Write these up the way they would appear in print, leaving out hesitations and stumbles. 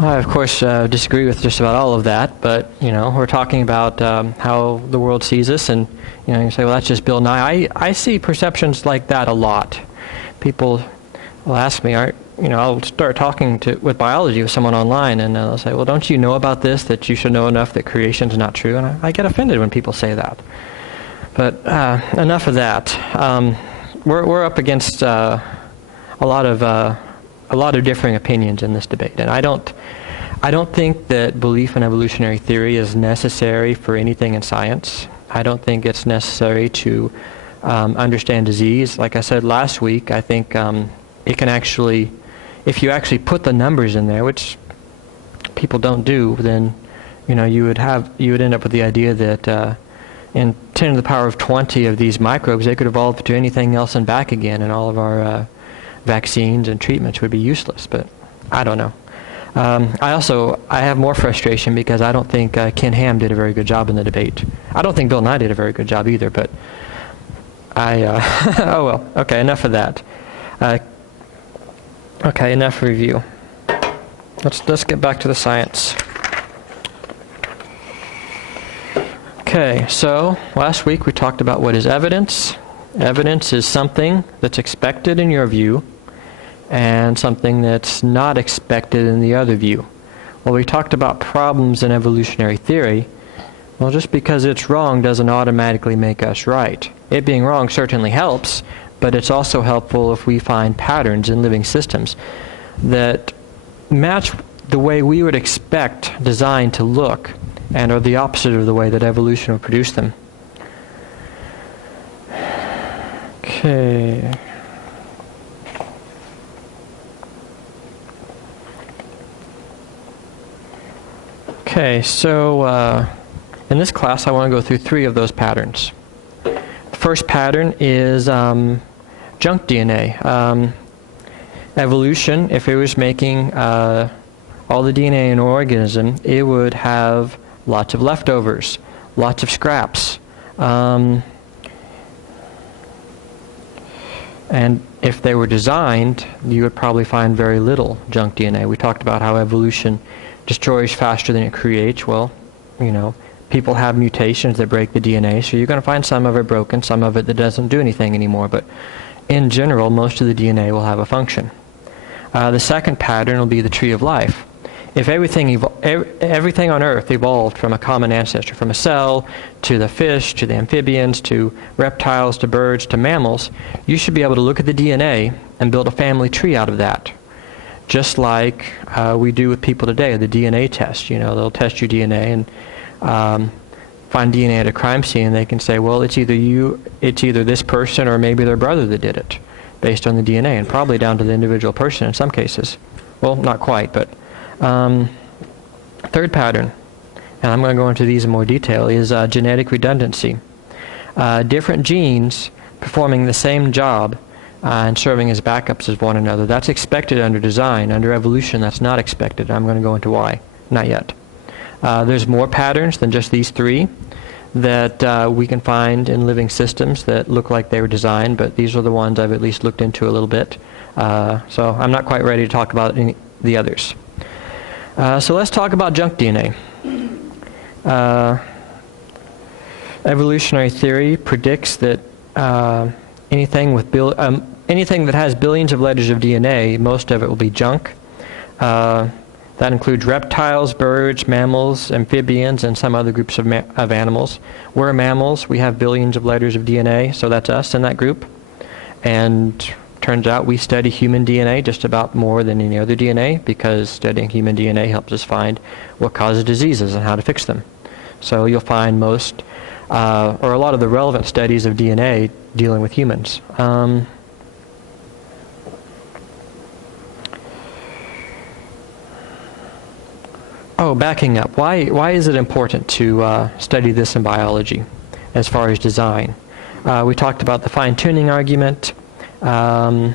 I, of course, disagree with just about all of that, but, we're talking about how the world sees us, and, you say, well, that's just Bill Nye. I see perceptions like that a lot. People will ask me, I'll start talking with biology with someone online, and they'll say, well, don't you know about this, that you should know enough that creation's not true? And I get offended when people say that. But enough of that. We're up against a lot of differing opinions in this debate, and I don't think that belief in evolutionary theory is necessary for anything in science. I don't think it's necessary to understand disease. Like I said last week, I think it can actually, if you actually put the numbers in there, which people don't do, then you would end up with the idea that in 10 to the power of 20 of these microbes, they could evolve to anything else and back again, and all of our vaccines and treatments would be useless. But I don't know. I have more frustration because I don't think Ken Ham did a very good job in the debate. I don't think Bill Nye did a very good job either, but oh well, okay, enough of that. Okay, enough review. Let's get back to the science. Okay, so last week we talked about what is evidence. Evidence is something that's expected in your view and something that's not expected in the other view. Well, we talked about problems in evolutionary theory. Well, just because it's wrong doesn't automatically make us right. It being wrong certainly helps, but it's also helpful if we find patterns in living systems that match the way we would expect design to look and are the opposite of the way that evolution would produce them. Okay. Okay, so in this class I want to go through 3 of those patterns. The first pattern is junk DNA. Evolution, if it was making all the DNA in an organism, it would have lots of leftovers, lots of scraps. And if they were designed, you would probably find very little junk DNA. We talked about how evolution destroys faster than it creates. Well, people have mutations that break the DNA, so you're going to find some of it broken, some of it that doesn't do anything anymore. But in general, most of the DNA will have a function. The second pattern will be the tree of life. If everything on Earth evolved from a common ancestor, from a cell to the fish, to the amphibians, to reptiles, to birds, to mammals, you should be able to look at the DNA and build a family tree out of that. Just like we do with people today, the DNA test. They'll test your DNA and find DNA at a crime scene, and they can say, well, it's either this person or maybe their brother that did it, based on the DNA, and probably down to the individual person in some cases. Well, not quite, but third pattern, and I'm going to go into these in more detail, is genetic redundancy. Different genes performing the same job and serving as backups as one another. That's expected under design. Under evolution, that's not expected. I'm going to go into why. Not yet. There's more patterns than just these 3 that we can find in living systems that look like they were designed, but these are the ones I've at least looked into a little bit. So I'm not quite ready to talk about the others. So let's talk about junk DNA. Evolutionary theory predicts that anything that has billions of letters of DNA, most of it will be junk. That includes reptiles, birds, mammals, amphibians, and some other groups of animals. We're mammals. We have billions of letters of DNA, so that's us in that group. And turns out we study human DNA just about more than any other DNA, because studying human DNA helps us find what causes diseases and how to fix them. So you'll find most, or a lot of the relevant studies of DNA dealing with humans. Backing up. Why is it important to study this in biology as far as design? We talked about the fine-tuning argument. It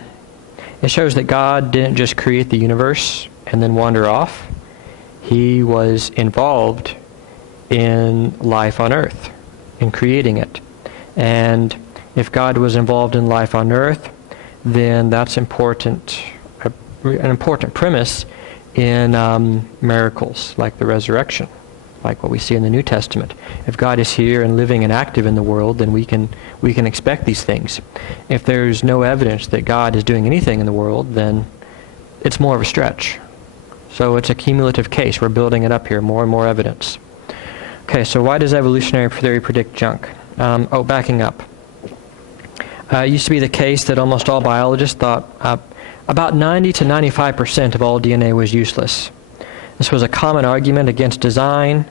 shows that God didn't just create the universe and then wander off. He was involved in life on Earth, in creating it. And if God was involved in life on Earth, then that's important. An important premise in miracles like the resurrection, like what we see in the New Testament. If God is here and living and active in the world, then we can expect these things. If there's no evidence that God is doing anything in the world, then it's more of a stretch. So it's a cumulative case. We're building it up here, more and more evidence. Okay, so why does evolutionary theory predict junk? Backing up. It used to be the case that almost all biologists thought about 90 to 95% of all DNA was useless. This was a common argument against design.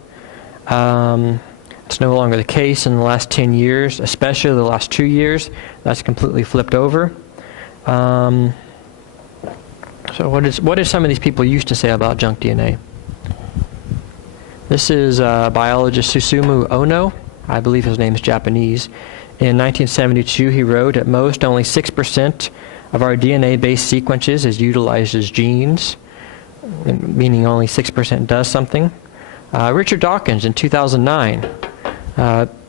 It's no longer the case in the last 10 years, especially the last 2 years. That's completely flipped over. So what did some of these people used to say about junk DNA? This is biologist Susumu Ono. I believe his name is Japanese. In 1972, he wrote, at most only 6% of our DNA-based sequences is utilized as genes, meaning only 6% does something. Richard Dawkins in 2009.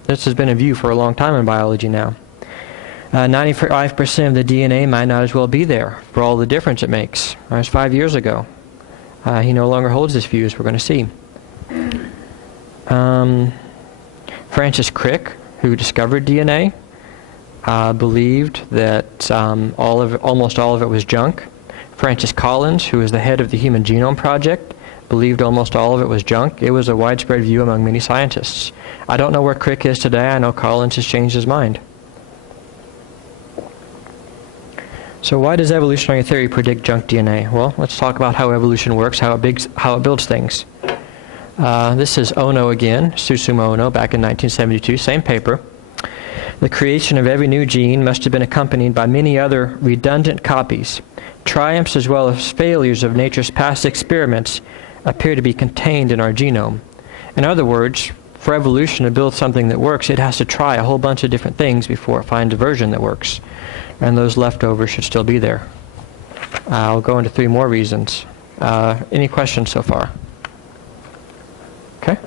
This has been a view for a long time in biology now. 95% of the DNA might not as well be there for all the difference it makes. That was 5 years ago. He no longer holds this view, as we're going to see. Francis Crick, who discovered DNA, believed that almost all of it was junk. Francis Collins, who is the head of the Human Genome Project, believed almost all of it was junk. It was a widespread view among many scientists. I don't know where Crick is today. I know Collins has changed his mind. So why does evolutionary theory predict junk DNA? Well, let's talk about how evolution works, how it builds things. This is Ono again, Susumu Ono, back in 1972, same paper. The creation of every new gene must have been accompanied by many other redundant copies. Triumphs as well as failures of nature's past experiments appear to be contained in our genome. In other words, for evolution to build something that works, it has to try a whole bunch of different things before it finds a version that works. And those leftovers should still be there. I'll go into 3 more reasons. Any questions so far? Okay.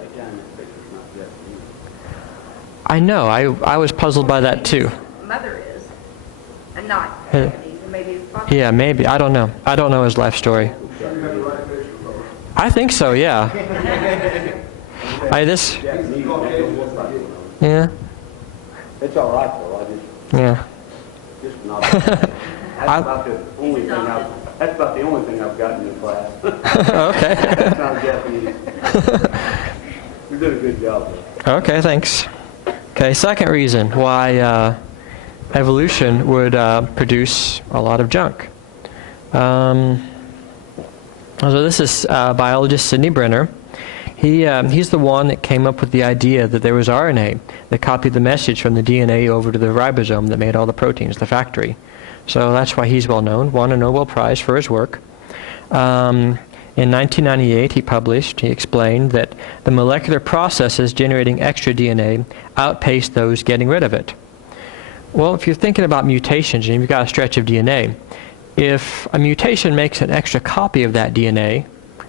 I know. I was puzzled by that too. Mother is, and not Japanese, and maybe his father. Yeah, maybe. I don't know. I don't know his life story. I think so. Yeah. Yeah. It's all right though. Yeah. Just not. That's about the only thing I've gotten in class. Okay. That's not Japanese. You did a good job there. Okay, thanks. Okay, second reason why evolution would produce a lot of junk. So this is biologist Sidney Brenner. He's the one that came up with the idea that there was RNA that copied the message from the DNA over to the ribosome that made all the proteins, the factory. So that's why he's well known, won a Nobel Prize for his work. In 1998, he explained that the molecular processes generating extra DNA outpaced those getting rid of it. Well, if you're thinking about mutations and you've got a stretch of DNA, if a mutation makes an extra copy of that DNA,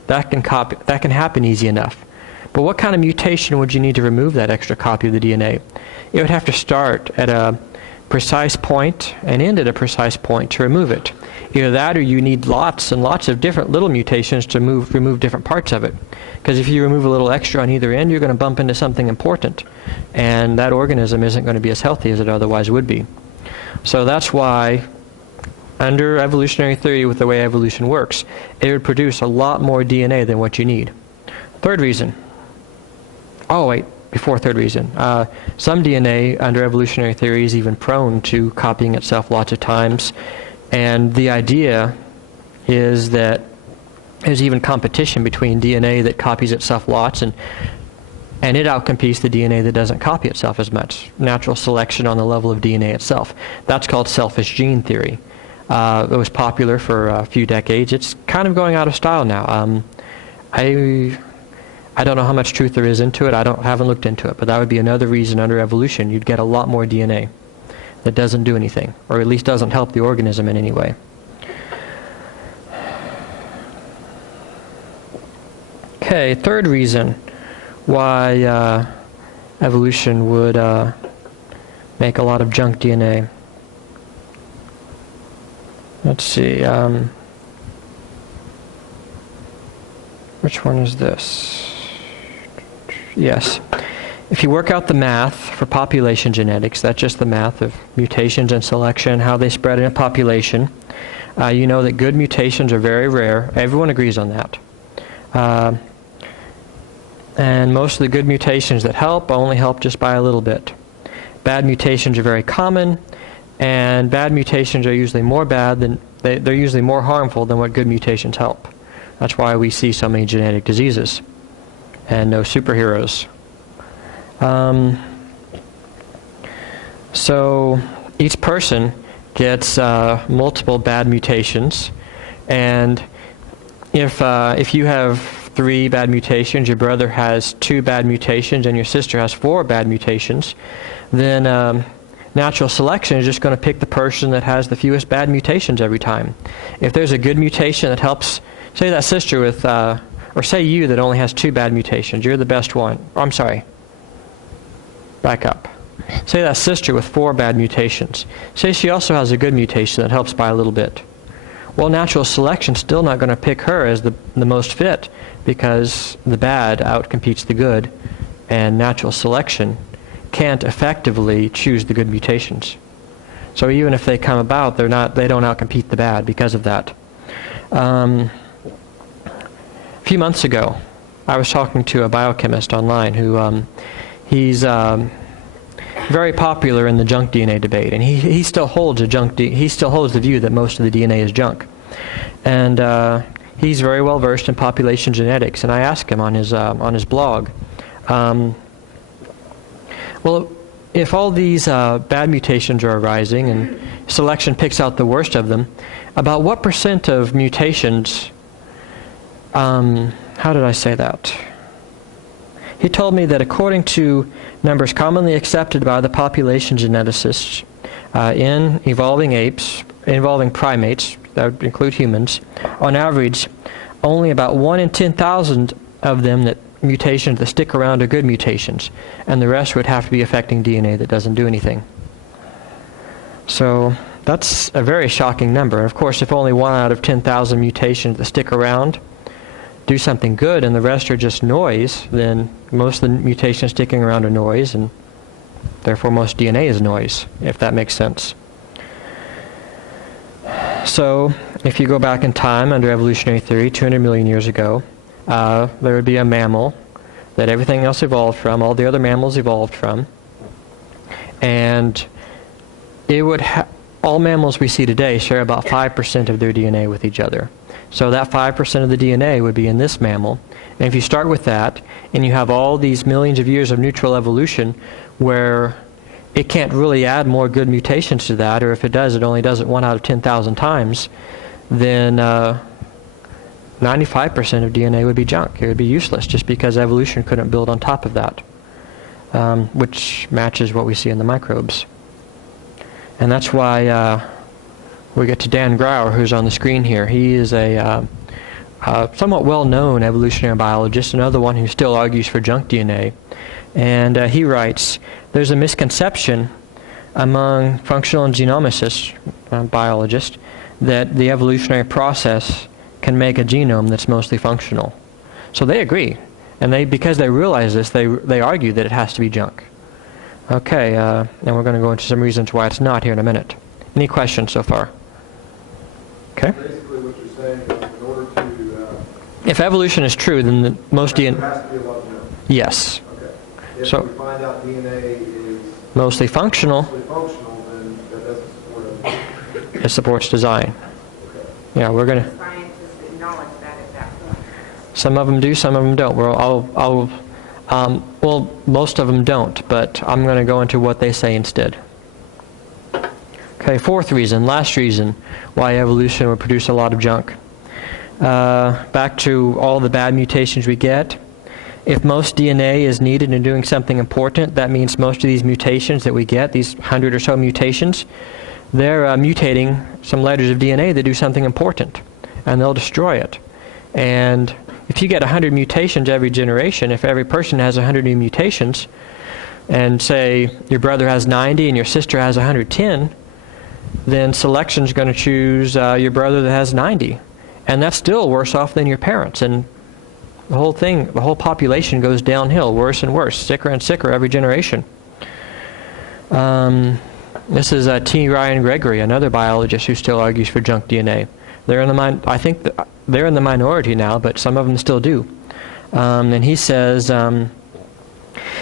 that can happen easy enough. But what kind of mutation would you need to remove that extra copy of the DNA? It would have to start at a precise point and end at a precise point to remove it. Either that or you need lots and lots of different little mutations to remove different parts of it. Because if you remove a little extra on either end, you're going to bump into something important. And that organism isn't going to be as healthy as it otherwise would be. So that's why, under evolutionary theory, with the way evolution works, it would produce a lot more DNA than what you need. Third reason. Before third reason. Some DNA, under evolutionary theory, is even prone to copying itself lots of times. And the idea is that there's even competition between DNA that copies itself lots and it outcompetes the DNA that doesn't copy itself as much. Natural selection on the level of DNA itself. That's called selfish gene theory. It was popular for a few decades. It's kind of going out of style now. I don't know how much truth there is into it. Haven't looked into it, but that would be another reason under evolution you'd get a lot more DNA that doesn't do anything, or at least doesn't help the organism in any way. Okay, third reason why evolution would make a lot of junk DNA. Let's see. which one is this? Yes. If you work out the math for population genetics, that's just the math of mutations and selection, how they spread in a population, you know that good mutations are very rare. Everyone agrees on that. And most of the good mutations that help only help just by a little bit. Bad mutations are very common, and bad mutations are usually more bad than, they're usually more harmful than what good mutations help. That's why we see so many genetic diseases and no superheroes. So each person gets multiple bad mutations, and if you have 3 bad mutations, your brother has 2 bad mutations, and your sister has 4 bad mutations, then natural selection is just going to pick the person that has the fewest bad mutations every time. If there's a good mutation that helps, say that sister with, or say you that only has 2 bad mutations, you're the best one. I'm sorry. Back up. Say that sister with 4 bad mutations. Say she also has a good mutation that helps by a little bit. Well, natural selection's still not going to pick her as the most fit, because the bad outcompetes the good, and natural selection can't effectively choose the good mutations. So even if they come about, they don't outcompete the bad because of that. A few months ago, I was talking to a biochemist online who he's very popular in the junk DNA debate, and he still holds he still holds the view that most of the DNA is junk, and he's very well versed in population genetics. And I asked him on his blog, well, if all these bad mutations are arising and selection picks out the worst of them, about what % of mutations? How did I say that? He told me that according to numbers commonly accepted by the population geneticists in involving primates, that would include humans, on average, only about 1 in 10,000 of them that mutations that stick around are good mutations, and the rest would have to be affecting DNA that doesn't do anything. So that's a very shocking number. Of course, if only 1 out of 10,000 mutations that stick around do something good and the rest are just noise, then most of the mutations sticking around are noise, and therefore most DNA is noise, if that makes sense. So if you go back in time under evolutionary theory 200 million years ago, there would be a mammal that everything else evolved from, all the other mammals evolved from, and it would all mammals we see today share about 5% of their DNA with each other. So that 5% of the DNA would be in this mammal. And if you start with that, and you have all these millions of years of neutral evolution where it can't really add more good mutations to that, or if it does, it only does it 1 out of 10,000 times, then 95% of DNA would be junk. It would be useless just because evolution couldn't build on top of that, which matches what we see in the microbes. And that's why we get to Dan Grauer, who's on the screen here. He is a somewhat well-known evolutionary biologist, another one who still argues for junk DNA. And he writes, there's a misconception among functional and genomicists, biologists, that the evolutionary process can make a genome that's mostly functional. So they agree. And because they realize this, they argue that it has to be junk. Okay, and we're going to go into some reasons why it's not here in a minute. Any questions so far? Okay. Basically what you're saying is in order to... if evolution is true, then most DNA... There has to be a lot of junk. Yes. Okay. If So, we find out DNA is mostly functional, mostly functional, then that doesn't support it. it supports design. Okay. Yeah, we're going to... Scientists acknowledge that at that point. Some of them do, some of them don't. Well, most of them don't, but I'm going to go into what they say instead. Okay, fourth reason, last reason why evolution would produce a lot of junk. Back to all the bad mutations we get. If most DNA is needed in doing something important, that means most of these mutations that we get, these 100 or so mutations, they're mutating some letters of DNA that do something important, and they'll destroy it. And if you get 100 mutations every generation, if every person has 100 new mutations, and say your brother has 90 and your sister has 110, then selection's going to choose your brother that has 90. And that's still worse off than your parents. And The whole population goes downhill, worse and worse, sicker and sicker every generation. This is T. Ryan Gregory, another biologist who still argues for junk DNA. I think they're in the minority now, but some of them still do. And he says,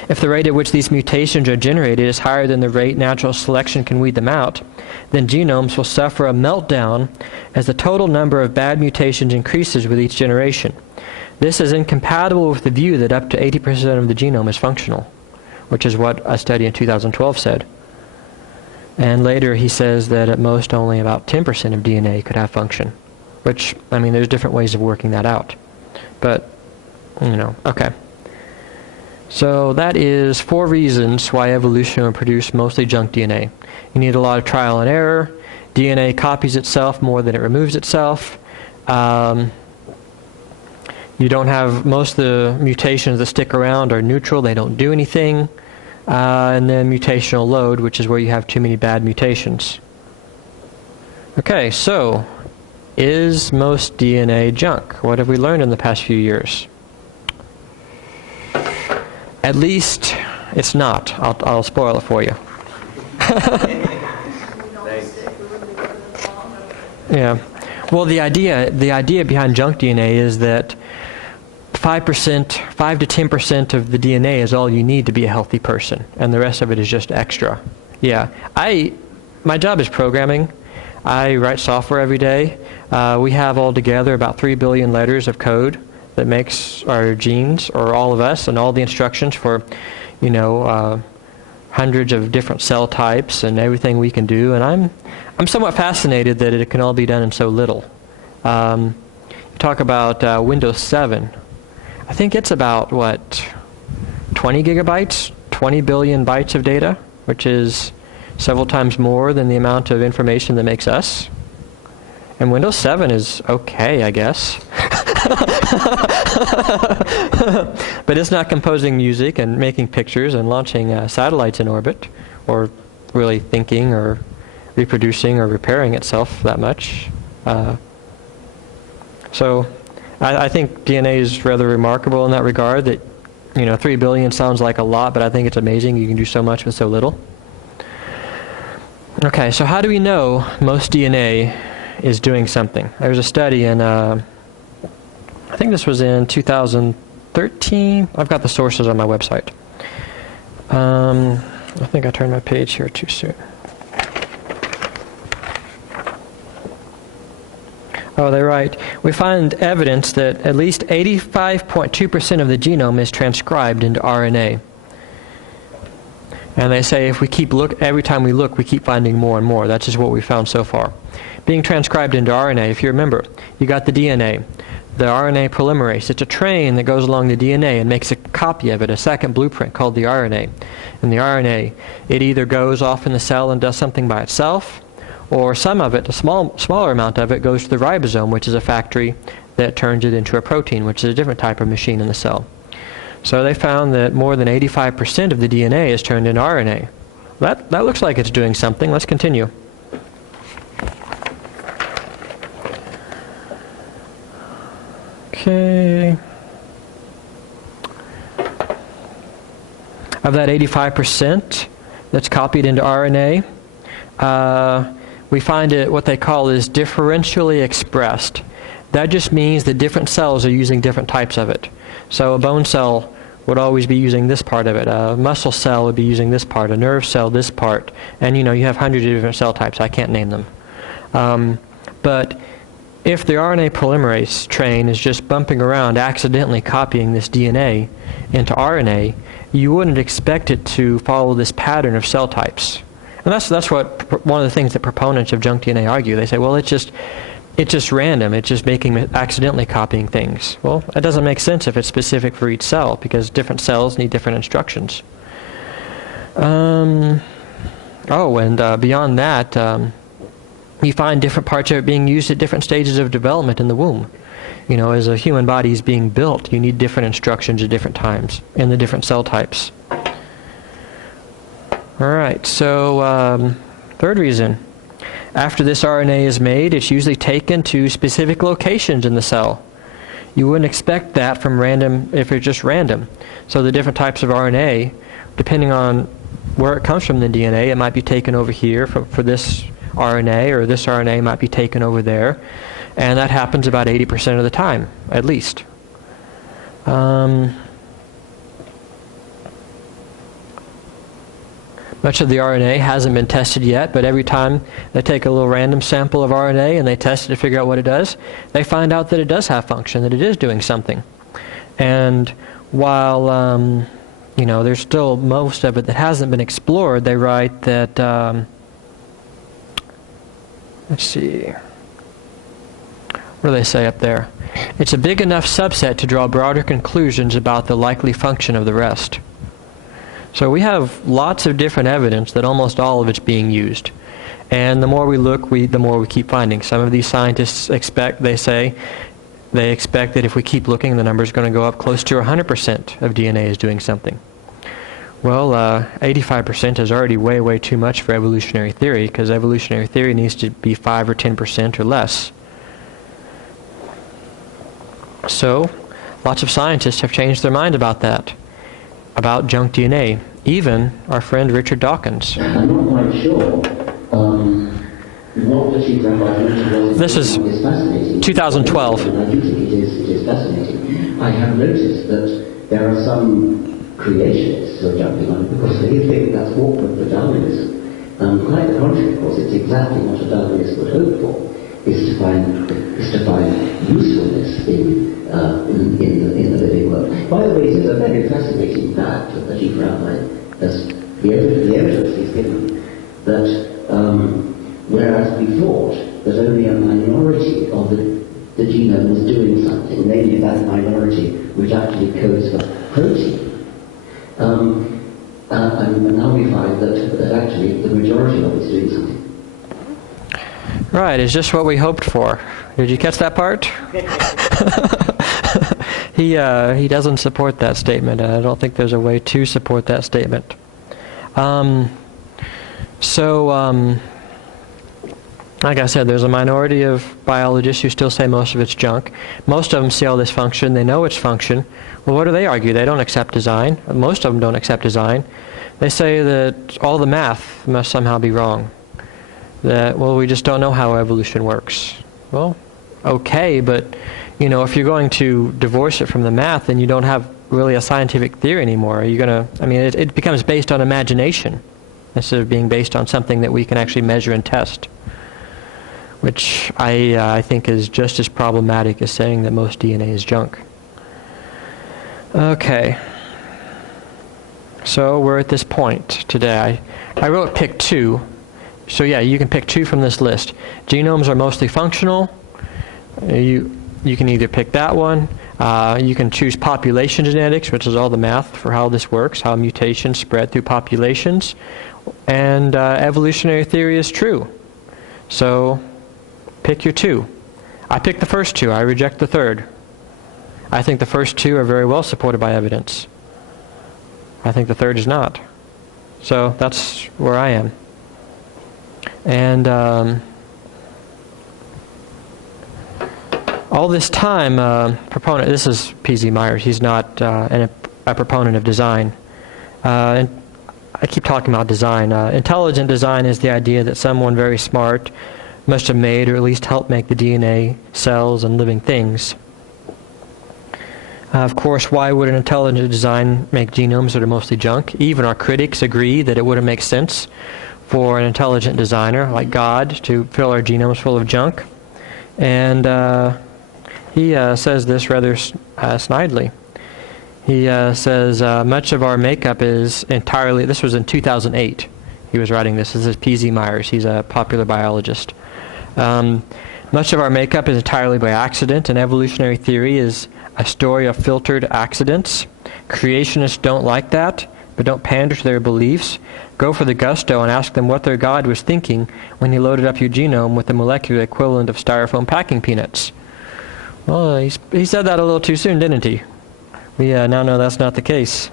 if the rate at which these mutations are generated is higher than the rate natural selection can weed them out, then genomes will suffer a meltdown as the total number of bad mutations increases with each generation. This is incompatible with the view that up to 80% of the genome is functional, which is what a study in 2012 said. And later he says that at most only about 10% of DNA could have function, which, I mean, there's different ways of working that out. But, okay. So that is 4 reasons why evolution will produce mostly junk DNA. You need a lot of trial and error. DNA copies itself more than it removes itself. You don't have, most of the mutations that stick around are neutral, they don't do anything. And then mutational load, which is where you have too many bad mutations. Okay, so is most DNA junk? What have we learned in the past few years? At least it's not. I'll spoil it for you. Yeah. Well, the idea behind junk DNA is that 5 to 10% of the DNA is all you need to be a healthy person, and the rest of it is just extra. Yeah. My job is programming. I write software every day. We have altogether about 3 billion letters of code that makes our genes, or all of us, and all the instructions for, hundreds of different cell types and everything we can do. And I'm somewhat fascinated that it can all be done in so little. Talk about Windows 7. I think it's about, 20 gigabytes, 20 billion bytes of data, which is several times more than the amount of information that makes us. And Windows 7 is okay, I guess. But it's not composing music and making pictures and launching satellites in orbit, or really thinking or reproducing or repairing itself that much. So I think DNA is rather remarkable in that regard, that 3 billion sounds like a lot, but I think it's amazing you can do so much with so little. Okay, so how do we know most DNA is doing something? There's a study in, I think this was in 2013. I've got the sources on my website. I think I turned my page here too soon. Oh, they're right. We find evidence that at least 85.2% of the genome is transcribed into RNA. And they say if we every time we look, we keep finding more and more. That's just what we found so far. Being transcribed into RNA, if you remember, you got the DNA, the RNA polymerase. It's a train that goes along the DNA and makes a copy of it, a second blueprint called the RNA. And the RNA, it either goes off in the cell and does something by itself, or some of it, a smaller amount of it, goes to the ribosome, which is a factory that turns it into a protein, which is a different type of machine in the cell. So they found that more than 85% of the DNA is turned into RNA. That looks like it's doing something. Let's continue. Okay. Of that 85% that's copied into RNA, we find it what they call is differentially expressed. That just means that different cells are using different types of it. So a bone cell would always be using this part of it. A muscle cell would be using this part. A nerve cell, this part. And you have hundreds of different cell types. I can't name them. But if the RNA polymerase train is just bumping around, accidentally copying this DNA into RNA, you wouldn't expect it to follow this pattern of cell types. And that's what one of the things that proponents of junk DNA argue. They say, well, it's just random. It's just accidentally copying things. Well, that doesn't make sense if it's specific for each cell, because different cells need different instructions. Beyond that, you find different parts of it being used at different stages of development in the womb. As a human body is being built, you need different instructions at different times in the different cell types. All right, so third reason. After this RNA is made, it's usually taken to specific locations in the cell. You wouldn't expect that from random if it's just random. So the different types of RNA, depending on where it comes from in the DNA, it might be taken over here for this RNA, or this RNA might be taken over there. And that happens about 80% of the time, at least. Much of the RNA hasn't been tested yet, but every time they take a little random sample of RNA and they test it to figure out what it does, they find out that it does have function, that it is doing something. And while there's still most of it that hasn't been explored, they write that, let's see, what do they say up there? It's a big enough subset to draw broader conclusions about the likely function of the rest. So we have lots of different evidence that almost all of it's being used. And the more we look, the more we keep finding. Some of these scientists expect that if we keep looking, the number is going to go up close to 100% of DNA is doing something. Well, 85% is already way, way too much for evolutionary theory, because evolutionary theory needs to be 5 or 10% or less. So, lots of scientists have changed their mind about that, about junk DNA. Even our friend Richard Dawkins. I'm not quite sure what the chief rabbi mentioned was. This is fascinating. 2012. And I do think it is fascinating. I have noticed that there are some creationists who are jumping on it because they think that's awkward for Darwinism. Quite the contrary, of course, it's exactly what a Darwinist would hope for, is to find usefulness in the living world. By the way, it is a very fascinating fact that the chief rabbi has the evidence he's given that whereas we thought that only a minority of the genome was doing something, namely that minority which actually codes for protein, and now we find that actually the majority of it is doing something. Right, it's just what we hoped for. Did you catch that part? He doesn't support that statement, and I don't think there's a way to support that statement. Like I said, there's a minority of biologists who still say most of it's junk. Most of them see all this function. They know its function. Well, what do they argue? They don't accept design. Most of them don't accept design. They say that all the math must somehow be wrong. That, well, we just don't know how evolution works. Well, okay, but, if you're going to divorce it from the math, then you don't have really a scientific theory anymore. It becomes based on imagination instead of being based on something that we can actually measure and test, which I think is just as problematic as saying that most DNA is junk. Okay. So we're at this point today. I wrote pick 2. So yeah, you can pick 2 from this list. Genomes are mostly functional. You can either pick that one. You can choose population genetics, which is all the math for how this works, how mutations spread through populations. And evolutionary theory is true. So pick your 2. I picked the first 2. I reject the third. I think the first 2 are very well supported by evidence. I think the third is not. So that's where I am. And all this time, proponent, this is P.Z. Myers, he's not a proponent of design. And I keep talking about design. Intelligent design is the idea that someone very smart must have made, or at least helped make, the DNA, cells, and living things. Of course, why would an intelligent design make genomes that are mostly junk? Even our critics agree that it wouldn't make sense for an intelligent designer like God to fill our genomes full of junk. And he says this rather snidely. He says, much of our makeup is entirely, this was in 2008, he was writing this. This is P.Z. Myers. He's a popular biologist. Much of our makeup is entirely by accident, and evolutionary theory is a story of filtered accidents. Creationists don't like that, but don't pander to their beliefs. Go for the gusto and ask them what their God was thinking when he loaded up your genome with the molecular equivalent of styrofoam packing peanuts. Well, he said that a little too soon, didn't he? We now know that's not the case.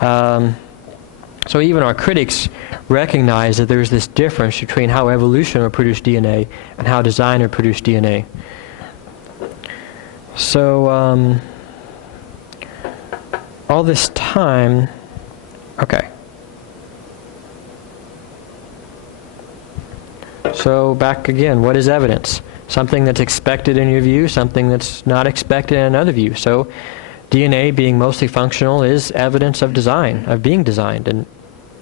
So even our critics recognize that there's this difference between how evolution would produce DNA and how design would produce DNA. So, all this time, okay. So back again, what is evidence? Something that's expected in your view, something that's not expected in another view. So DNA being mostly functional is evidence of design, of being designed, and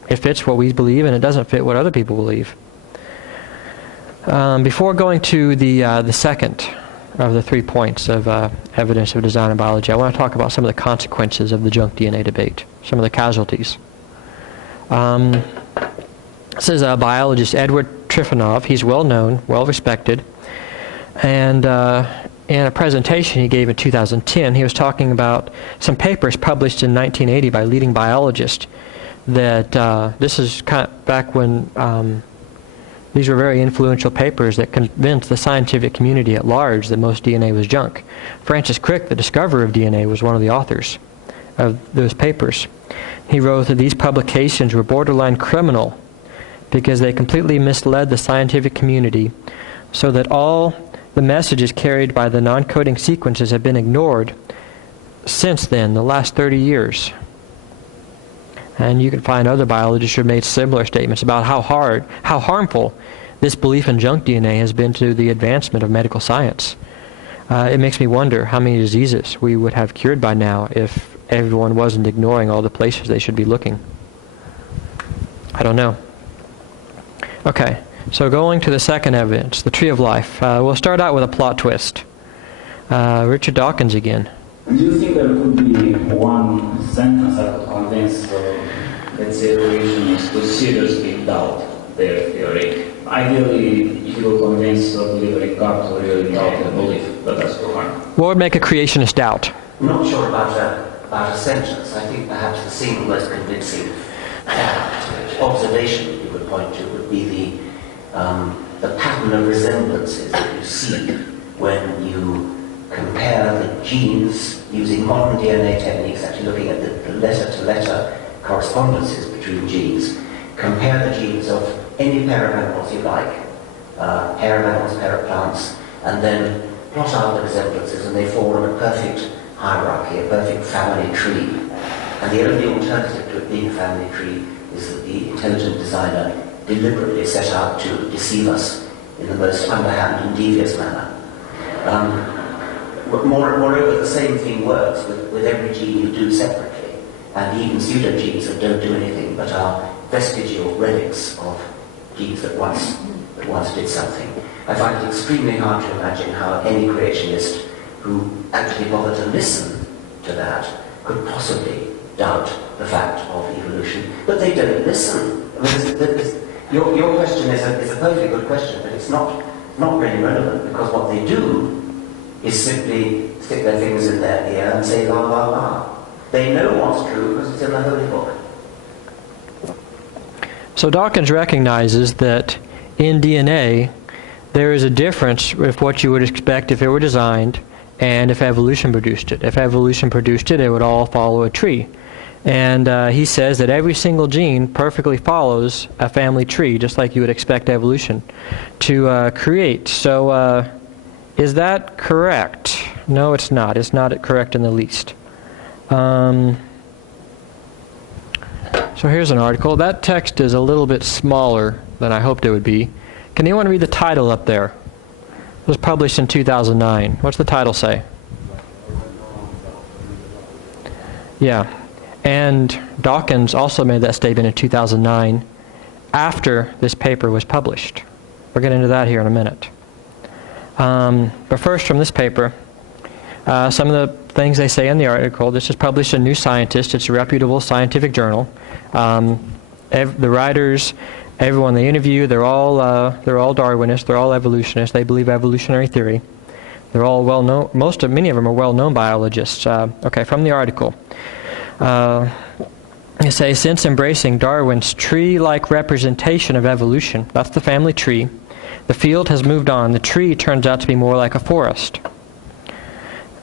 it fits what we believe and it doesn't fit what other people believe. Before going to the second of the 3 points of evidence of design in biology, I want to talk about some of the consequences of the junk DNA debate, some of the casualties. This is a biologist, Edward Trifonov. He's well known, well respected, and in a presentation he gave in 2010, he was talking about some papers published in 1980 by leading biologists that this is kind of back when these were very influential papers that convinced the scientific community at large that most DNA was junk. Francis Crick, the discoverer of DNA, was one of the authors of those papers. He wrote that these publications were borderline criminal because they completely misled the scientific community so that all the messages carried by the non-coding sequences have been ignored since then, the last 30 years. And you can find other biologists who have made similar statements about how harmful this belief in junk DNA has been to the advancement of medical science. It makes me wonder how many diseases we would have cured by now if everyone wasn't ignoring all the places they should be looking. I don't know. Okay, so going to the second evidence, the tree of life. We'll start out with a plot twist. Richard Dawkins again. Do you think there could be one sentence that could convince, let's say, evolutionists to seriously doubt their theory? Ideally, if you will convince or believe God to really doubt their belief, but that's the one. What would make a creationist doubt? I'm not sure about a sentence. I think perhaps the single most convincing observation you would point to would be the pattern of resemblances that you see when you compare the genes using modern DNA techniques, actually looking at the letter-to-letter correspondences between genes. Compare the genes of any pair of animals you like, pair of animals, pair of plants, and then plot out the resemblances, and they form a perfect hierarchy, a perfect family tree. And the only alternative to it being a family tree is that the intelligent designer deliberately set out to deceive us in the most underhand and devious manner. Moreover, the same thing works with every gene you do separately, and even pseudogenes that don't do anything but are vestigial relics of genes that once did something. I find it extremely hard to imagine how any creationist who actually bothered to listen to that could possibly doubt the fact of evolution. But they don't listen. I mean, your question is a perfectly good question, but it's not really relevant, because what they do is simply stick their fingers in their ear and say la la la. They know what's true because it's in the Holy Book. So Dawkins recognizes that in DNA there is a difference with what you would expect if it were designed and if evolution produced it. If evolution produced it, it would all follow a tree. And he says that every single gene perfectly follows a family tree, just like you would expect evolution to create. So is that correct? No, it's not. It's not correct in the least. So here's an article. That text is a little bit smaller than I hoped it would be. Can anyone read the title up there? It was published in 2009. What's the title say? Yeah. And Dawkins also made that statement in 2009 after this paper was published. We'll get into that here in a minute. But first, from this paper, some of the things they say in the article. This is published in New Scientist. It's a reputable scientific journal. The writers, everyone they interview, they're all Darwinists. They're all evolutionists. They believe evolutionary theory. They're all well known. Many of them are well-known biologists. Okay, from the article. They say, since embracing Darwin's tree-like representation of evolution, that's the family tree, the field has moved on. The tree turns out to be more like a forest.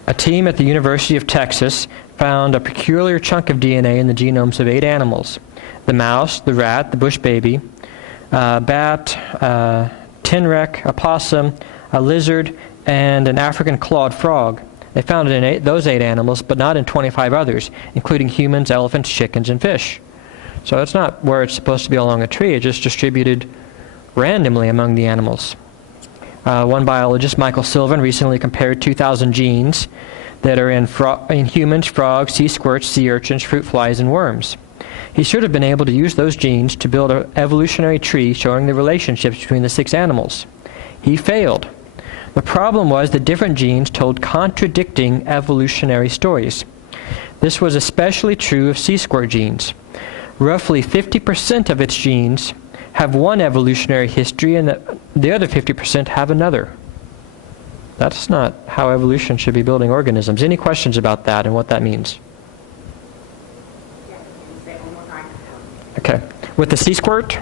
A team at the University of Texas found a peculiar chunk of DNA in the genomes of 8 animals: the mouse, the rat, the bush baby, bat, tenrec, a possum, a lizard, and an African clawed frog. They found it in those 8 animals, but not in 25 others, including humans, elephants, chickens, and fish. So it's not where it's supposed to be along a tree. It's just distributed randomly among the animals. One biologist, Michael Sylvan, recently compared 2,000 genes that are in humans, frogs, sea squirts, sea urchins, fruit flies, and worms. He should have been able to use those genes to build an evolutionary tree showing the relationships between the 6 animals. He failed. The problem was that different genes told contradicting evolutionary stories. This was especially true of sea squirt genes. Roughly 50% of its genes have one evolutionary history, and the other 50% have another. That's not how evolution should be building organisms. Any questions about that and what that means? Yes, can you say it one more time? Okay. With the sea squirt,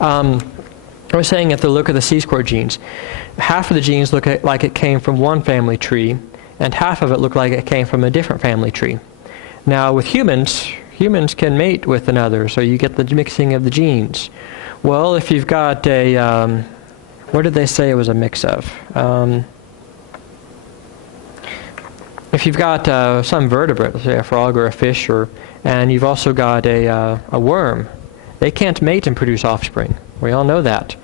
I was saying if you look at the sea squirt genes, half of the genes look like it came from one family tree, and half of it looked like it came from a different family tree. Now with humans can mate with another, so you get the mixing of the genes. Well, if you've got a, what did they say it was a mix of? If you've got some vertebrate, let's say a frog or a fish, and you've also got a worm, they can't mate and produce offspring. We all know that.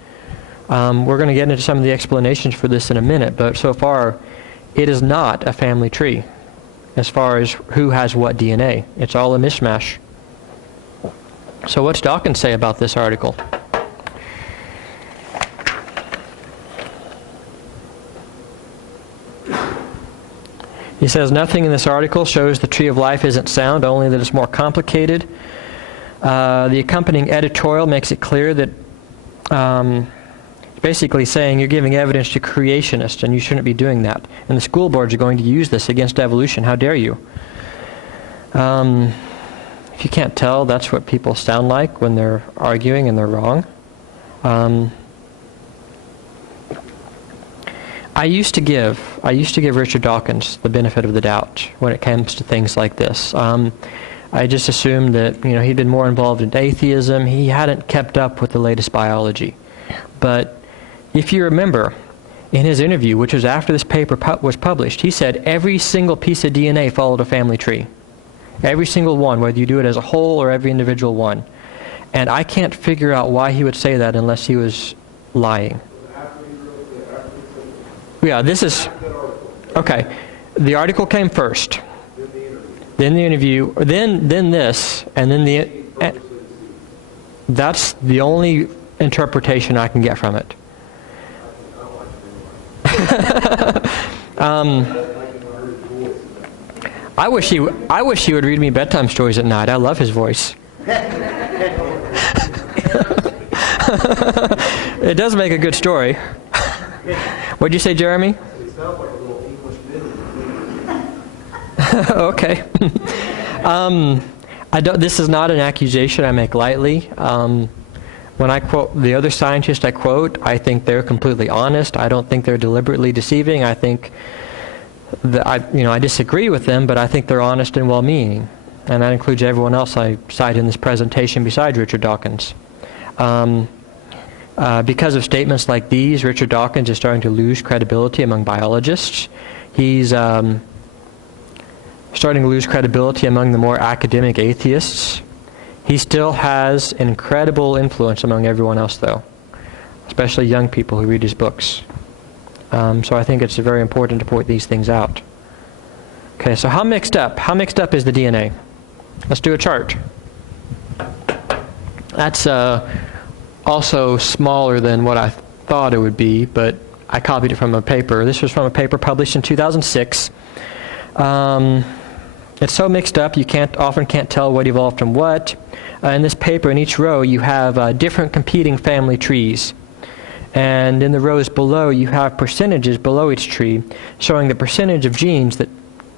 We're going to get into some of the explanations for this in a minute, but so far, it is not a family tree as far as who has what DNA. It's all a mishmash. So what's Dawkins say about this article? He says, nothing in this article shows the tree of life isn't sound, only that it's more complicated. The accompanying editorial makes it clear that basically saying you're giving evidence to creationists and you shouldn't be doing that. And the school boards are going to use this against evolution. How dare you? If you can't tell, that's what people sound like when they're arguing and they're wrong. I used to give Richard Dawkins the benefit of the doubt when it comes to things like this. I just assumed that he'd been more involved in atheism. He hadn't kept up with the latest biology. But if you remember, in his interview, which was after this paper was published, he said every single piece of DNA followed a family tree. Every single one, whether you do it as a whole or every individual one. And I can't figure out why he would say that unless he was lying. Yeah, this is... Okay. The article came first. Then the interview. Then this. And then the... That's the only interpretation I can get from it. I wish he would read me bedtime stories at night. I love his voice. It does make a good story. What'd you say, Jeremy? It sounds like a little English minute. Okay. This is not an accusation I make lightly. When I quote the other scientists I think they're completely honest. I don't think they're deliberately deceiving. I think that I disagree with them, but I think they're honest and well-meaning. And that includes everyone else I cite in this presentation besides Richard Dawkins. Because of statements like these, Richard Dawkins is starting to lose credibility among biologists. He's starting to lose credibility among the more academic atheists. He still has an incredible influence among everyone else, though, especially young people who read his books. So I think it's very important to point these things out. Okay, so how mixed up is the DNA? Let's do a chart. That's also smaller than what I thought it would be, but I copied it from a paper. This was from a paper published in 2006. It's so mixed up you often can't tell what evolved from what. In this paper, in each row, you have different competing family trees. And in the rows below, you have percentages below each tree, showing the percentage of genes that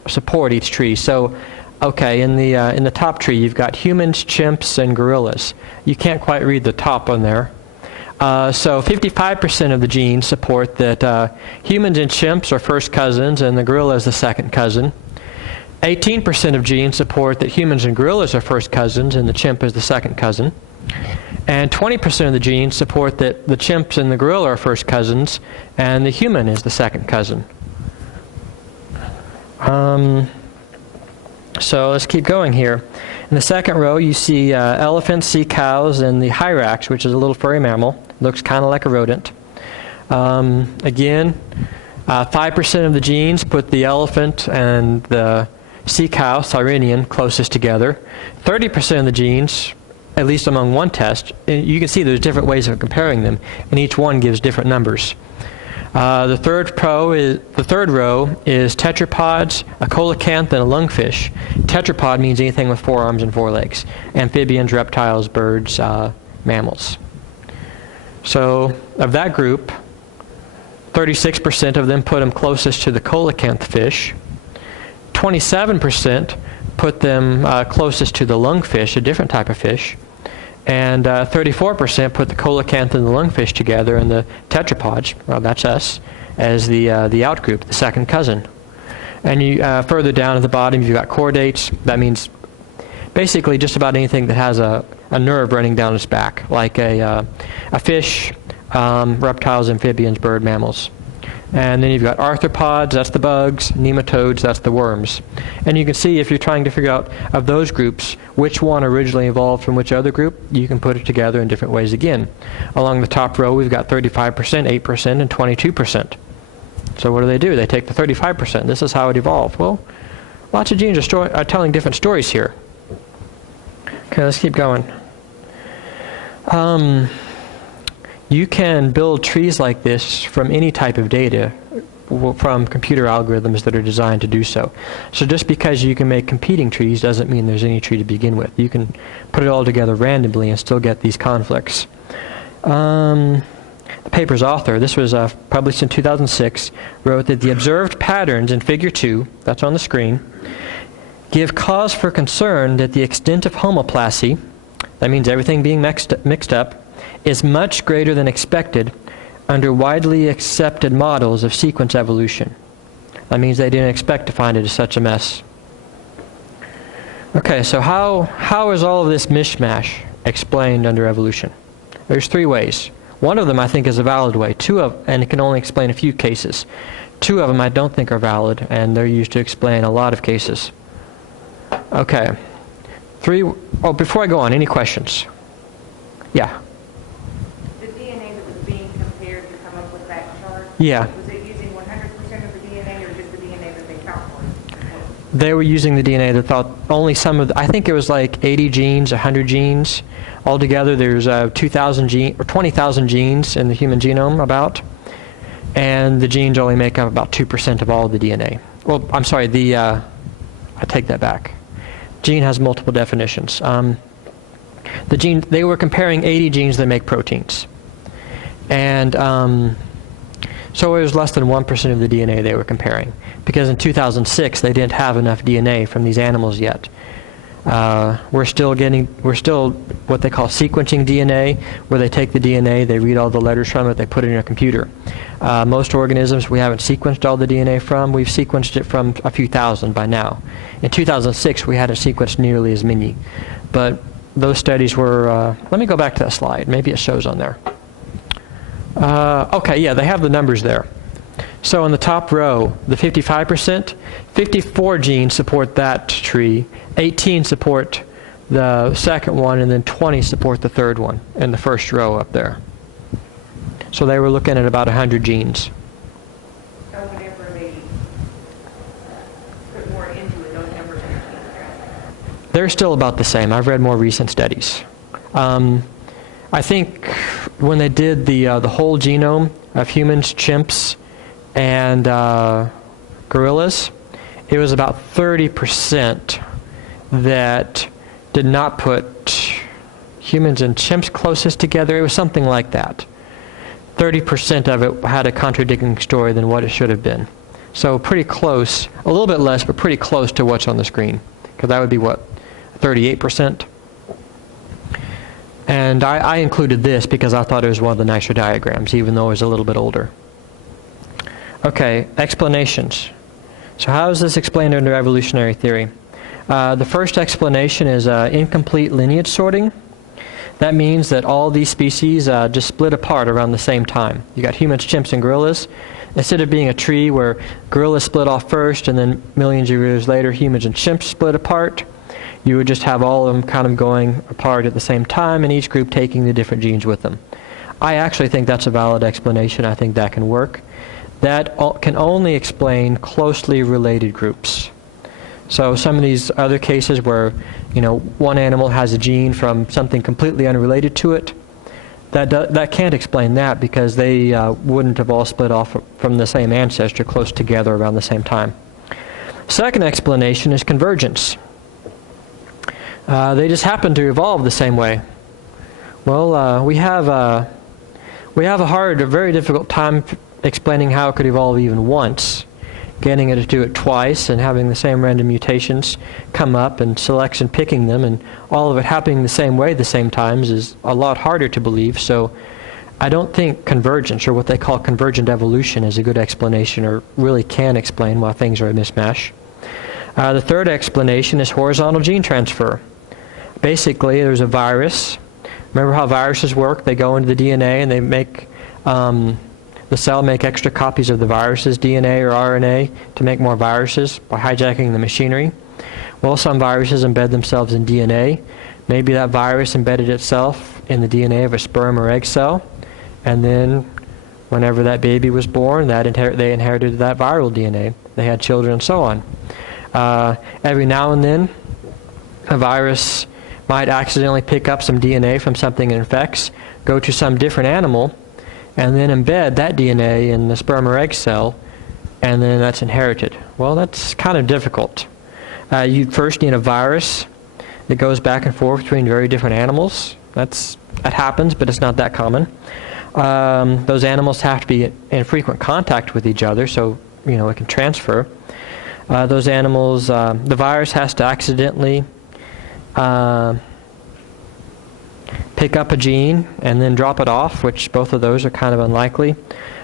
support each tree. So, okay, in the top tree, you've got humans, chimps, and gorillas. You can't quite read the top on there. So 55% of the genes support that humans and chimps are first cousins, and the gorilla is the second cousin. 18% of genes support that humans and gorillas are first cousins, and the chimp is the second cousin. And 20% of the genes support that the chimps and the gorilla are first cousins, and the human is the second cousin. So let's keep going here. In the second row, you see elephants, sea cows, and the hyrax, which is a little furry mammal. Looks kind of like a rodent. Again, 5% of the genes put the elephant and the sea cow, Sirenian, closest together. 30% of the genes, at least among one test, you can see there's different ways of comparing them, and each one gives different numbers. The third row is tetrapods, a coelacanth, and a lungfish. Tetrapod means anything with 4 arms and 4 legs. Amphibians, reptiles, birds, mammals. So of that group, 36% of them put them closest to the coelacanth fish. 27% put them closest to the lungfish, a different type of fish. And 34% put the coelacanth and the lungfish together, and the tetrapods, well, that's us, as the outgroup, the second cousin. And you further down at the bottom, you've got chordates. That means basically just about anything that has a nerve running down its back, like a fish, reptiles, amphibians, bird, mammals. And then you've got arthropods, that's the bugs, nematodes, that's the worms. And you can see if you're trying to figure out of those groups which one originally evolved from which other group, you can put it together in different ways again. Along the top row, we've got 35%, 8%, and 22%. So what do? They take the 35%. This is how it evolved. Well, lots of genes are telling different stories here. Okay, let's keep going. You can build trees like this from any type of data, from computer algorithms that are designed to do so. So just because you can make competing trees doesn't mean there's any tree to begin with. You can put it all together randomly and still get these conflicts. The paper's author, this was published in 2006, wrote that the observed patterns in Figure 2, that's on the screen, give cause for concern that the extent of homoplasy, that means everything being mixed up, is much greater than expected under widely accepted models of sequence evolution. That means they didn't expect to find it as such a mess. Okay, so how is all of this mishmash explained under evolution? There's 3 ways. One of them I think is a valid way, and it can only explain a few cases. 2 of them I don't think are valid, and they're used to explain a lot of cases. Okay. Before I go on, any questions? Yeah. The DNA that was being compared to come up with that chart? Yeah. Was it using 100% of the DNA or just the DNA that they count for? They were using the DNA that thought only some of I think it was like 80 genes, 100 genes. Altogether there's 20,000 genes in the human genome about. And the genes only make up about 2% of all the DNA. Well, I'm sorry, I take that back. Gene has multiple definitions. They were comparing 80 genes that make proteins. And so it was less than 1% of the DNA they were comparing. Because in 2006, they didn't have enough DNA from these animals yet. We're still what they call sequencing DNA, where they take the DNA, they read all the letters from it, they put it in a computer. Most organisms we haven't sequenced all the DNA from. We've sequenced it from a few thousand by now. In 2006, we hadn't sequenced nearly as many. But those studies were, let me go back to that slide. Maybe it shows on there. Okay, yeah, they have the numbers there. So in the top row, the 55%, 54 genes support that tree, 18 support the second one, and then 20 support the third one in the first row up there. So they were looking at about 100 genes. So whenever they put more into it, those numbers are changed. They're still about the same. I've read more recent studies. I think when they did the whole genome of humans, chimps, and gorillas, it was about 30% that did not put humans and chimps closest together. It was something like that. 30% of it had a contradicting story than what it should have been. So pretty close, a little bit less, but pretty close to what's on the screen. Because that would be what, 38%? And I included this because I thought it was one of the nicer diagrams, even though it was a little bit older. Okay, explanations. So how is this explained under evolutionary theory? The first explanation is incomplete lineage sorting. That means that all these species just split apart around the same time. You got humans, chimps, and gorillas. Instead of being a tree where gorillas split off first and then millions of years later humans and chimps split apart, you would just have all of them kind of going apart at the same time and each group taking the different genes with them. I actually think that's a valid explanation. I think that can work. That can only explain closely related groups. So some of these other cases where, one animal has a gene from something completely unrelated to it, that can't explain that because they wouldn't have all split off from the same ancestor close together around the same time. Second explanation is convergence. They just happen to evolve the same way. Well, we have a very difficult time explaining how it could evolve even once. Getting it to do it twice and having the same random mutations come up and selection picking them and all of it happening the same way the same times is a lot harder to believe. So I don't think convergence, or what they call convergent evolution, is a good explanation or really can explain why things are a mishmash. The third explanation is horizontal gene transfer. Basically, there's a virus. Remember how viruses work? They go into the DNA and they make the cell make extra copies of the virus's DNA or RNA to make more viruses by hijacking the machinery. Well, some viruses embed themselves in DNA. Maybe that virus embedded itself in the DNA of a sperm or egg cell, and then whenever that baby was born, they inherited that viral DNA. They had children and so on. Every now and then, a virus might accidentally pick up some DNA from something it infects, go to some different animal, and then embed that DNA in the sperm or egg cell, and then that's inherited. Well, that's kind of difficult. You first need a virus that goes back and forth between very different animals. That happens, but it's not that common. Those animals have to be in frequent contact with each other, so it can transfer. Those animals, the virus has to accidentally pick up a gene and then drop it off, which both of those are kind of unlikely.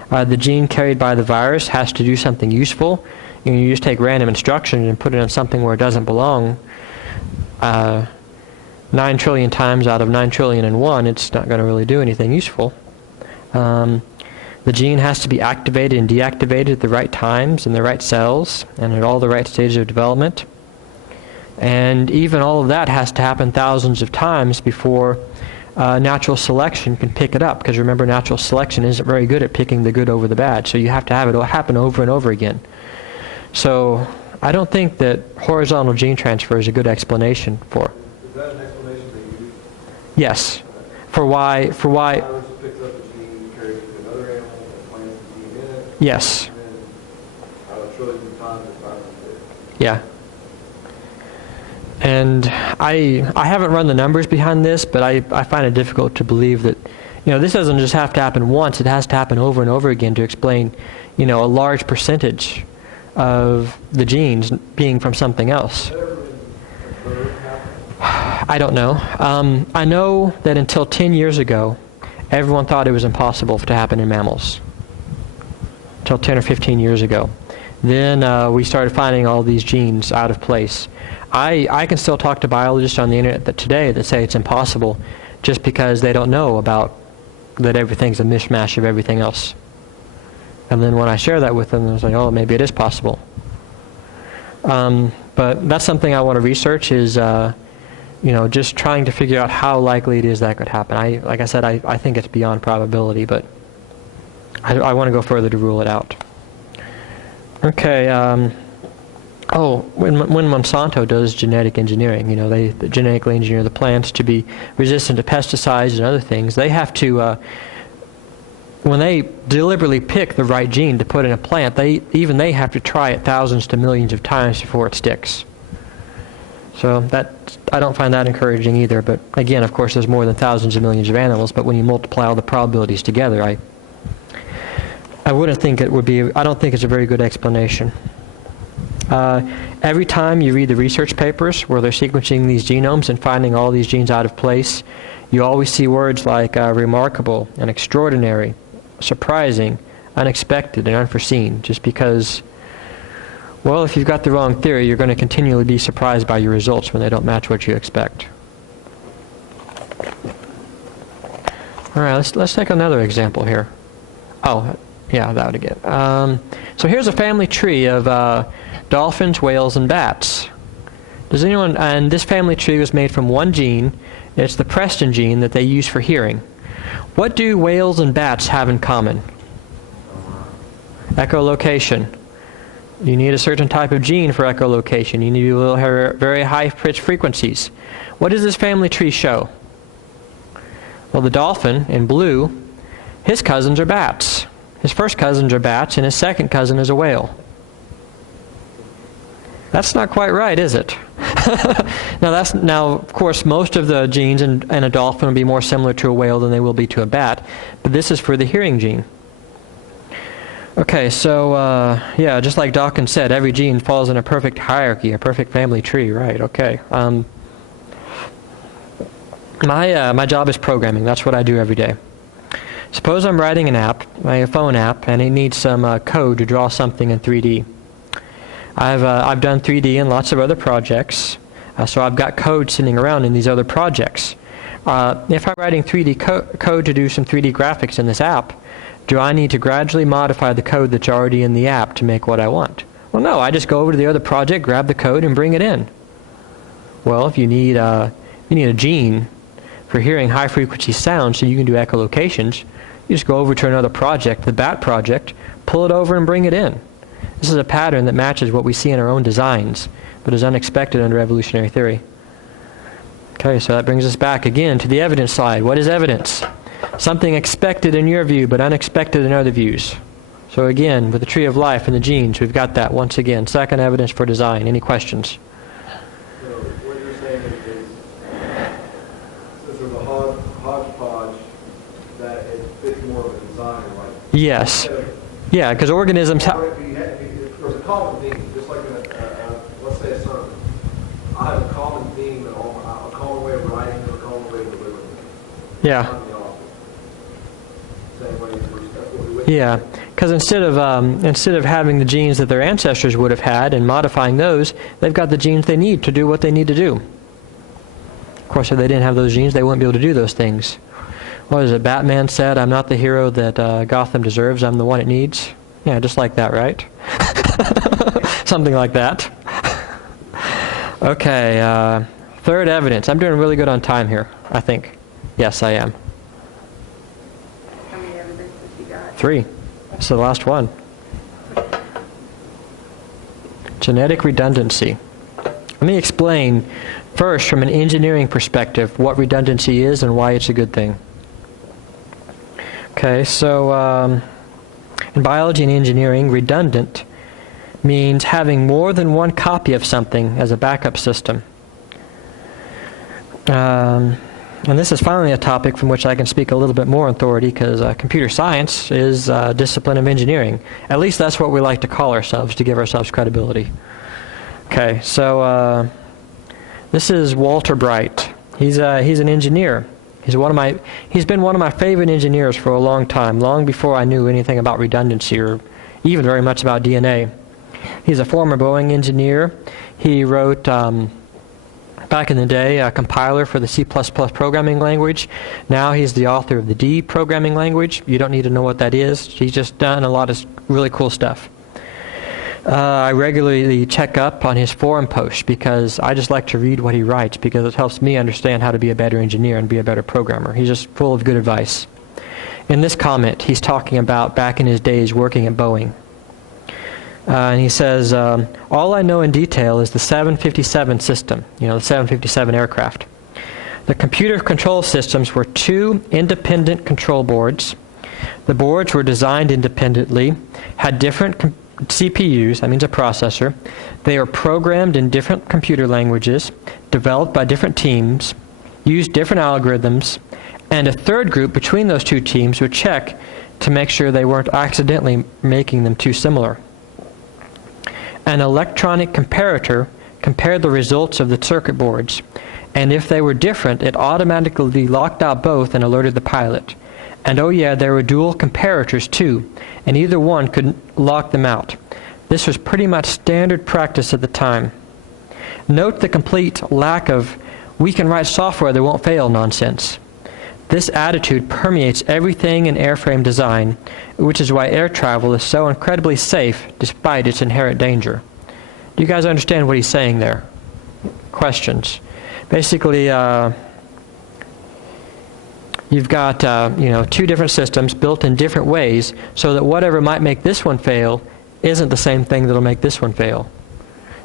The gene carried by the virus has to do something useful. You just take random instructions and put it in something where it doesn't belong 9 trillion times out of 9,000,000,001, it's not going to really do anything useful. The gene has to be activated and deactivated at the right times in the right cells and at all the right stages of development. And even all of that has to happen thousands of times before natural selection can pick it up, because remember, natural selection isn't very good at picking the good over the bad, so you have to have it happen over and over again. So I don't think that horizontal gene transfer is a good explanation for. Is that an explanation they use? Yes. For why The virus picks up a gene, carries it to another animal, and plants the gene in it, yes. and then out of trillions of times it's not there. Yeah. And I haven't run the numbers behind this, but I find it difficult to believe that, this doesn't just have to happen once, it has to happen over and over again to explain, a large percentage of the genes being from something else. Has that ever been observed happening? I don't know. I know that until 10 years ago, everyone thought it was impossible to happen in mammals. Until 10 or 15 years ago. Then we started finding all these genes out of place. I can still talk to biologists on the internet today that say it's impossible just because they don't know about that everything's a mishmash of everything else. And then when I share that with them, they're like, oh, maybe it is possible. But that's something I want to research is, just trying to figure out how likely it is that could happen. Like I said, I think it's beyond probability, but I want to go further to rule it out. Okay. When Monsanto does genetic engineering, they genetically engineer the plants to be resistant to pesticides and other things. They have to, when they deliberately pick the right gene to put in a plant, they have to try it thousands to millions of times before it sticks. So I don't find that encouraging either. But again, of course, there's more than thousands of millions of animals. But when you multiply all the probabilities together, I wouldn't think it would be. I don't think it's a very good explanation. Every time you read the research papers where they're sequencing these genomes and finding all these genes out of place, you always see words like remarkable and extraordinary, surprising, unexpected, and unforeseen, just because, well, if you've got the wrong theory, you're going to continually be surprised by your results when they don't match what you expect. All right, let's take another example here. Oh, yeah, that would again. So here's a family tree of dolphins, whales, and bats. Does anyone? And this family tree was made from one gene. It's the Preston gene that they use for hearing. What do whales and bats have in common? Echolocation. You need a certain type of gene for echolocation. You need to have very high-pitched frequencies. What does this family tree show? Well, the dolphin, in blue, his cousins are bats. His first cousins are bats, and his second cousin is a whale. That's not quite right, is it? Now, of course, most of the genes in a dolphin will be more similar to a whale than they will be to a bat, but this is for the hearing gene. Okay, so, yeah, just like Dawkins said, every gene falls in a perfect hierarchy, a perfect family tree, right? Okay. My job is programming. That's what I do every day. Suppose I'm writing an app, my phone app, and it needs some code to draw something in 3D. I've done 3D in lots of other projects, so I've got code sitting around in these other projects. If I'm writing 3D code to do some 3D graphics in this app, do I need to gradually modify the code that's already in the app to make what I want? Well, no, I just go over to the other project, grab the code, and bring it in. Well, if you need a gene for hearing high-frequency sound so you can do echolocations, you just go over to another project, the BAT project, pull it over and bring it in. This is a pattern that matches what we see in our own designs, but is unexpected under evolutionary theory. Okay, so that brings us back again to the evidence slide. What is evidence? Something expected in your view, but unexpected in other views. So again, with the tree of life and the genes, we've got that once again. Second evidence for design. Any questions? So what you're saying is since there's a hodgepodge, that it fits more of a design, right? Yes. Yeah, because organisms have... There's a common theme, just like let's say a sermon. I have a common theme, a common way of writing, and a common way of delivering it. Yeah. Yeah, because instead of having the genes that their ancestors would have had and modifying those, they've got the genes they need to do what they need to do. Of course, if they didn't have those genes, they wouldn't be able to do those things. What is it? Batman said, "I'm not the hero that Gotham deserves. I'm the one it needs." Yeah, just like that, right? Something like that. Okay, third evidence. I'm doing really good on time here, I think. Yes, I am. How many evidences you got? 3. So the last one. Genetic redundancy. Let me explain first from an engineering perspective what redundancy is and why it's a good thing. Okay, so in biology and engineering, redundant means having more than one copy of something as a backup system. And this is finally a topic from which I can speak a little bit more authority because computer science is a discipline of engineering. At least that's what we like to call ourselves to give ourselves credibility. Okay, so this is Walter Bright. He's an engineer. He's been one of my favorite engineers for a long time, long before I knew anything about redundancy or even very much about DNA. He's a former Boeing engineer. He wrote, back in the day, a compiler for the C++ programming language. Now he's the author of the D programming language. You don't need to know what that is. He's just done a lot of really cool stuff. I regularly check up on his forum posts because I just like to read what he writes because it helps me understand how to be a better engineer and be a better programmer. He's just full of good advice. In this comment, he's talking about back in his days working at Boeing. And he says, all I know in detail is the 757 system, the 757 aircraft. The computer control systems were 2 independent control boards. The boards were designed independently, had different CPUs, that means a processor. They are programmed in different computer languages, developed by different teams, used different algorithms, and a third group between those 2 teams would check to make sure they weren't accidentally making them too similar. An electronic comparator compared the results of the circuit boards, and if they were different, it automatically locked out both and alerted the pilot. And oh yeah, there were dual comparators too, and either one could lock them out. This was pretty much standard practice at the time. Note the complete lack of "we can write software that won't fail" nonsense. This attitude permeates everything in airframe design, which is why air travel is so incredibly safe despite its inherent danger. Do you guys understand what he's saying there? Questions. Basically, you've got two different systems built in different ways so that whatever might make this one fail isn't the same thing that'll make this one fail.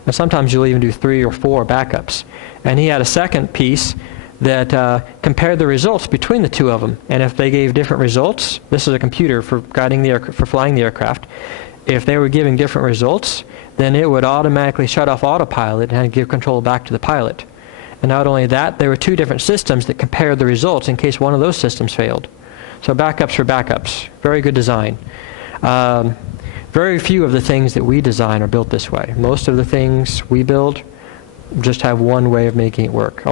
And sometimes you'll even do 3 or 4 backups. And he had a second piece that compared the results between the two of them. And if they gave different results, this is a computer for guiding for flying the aircraft. If they were giving different results, then it would automatically shut off autopilot and give control back to the pilot. And not only that, there were 2 different systems that compared the results in case one of those systems failed. So backups for backups. Very good design. Very few of the things that we design are built this way. Most of the things we build just have one way of making it work.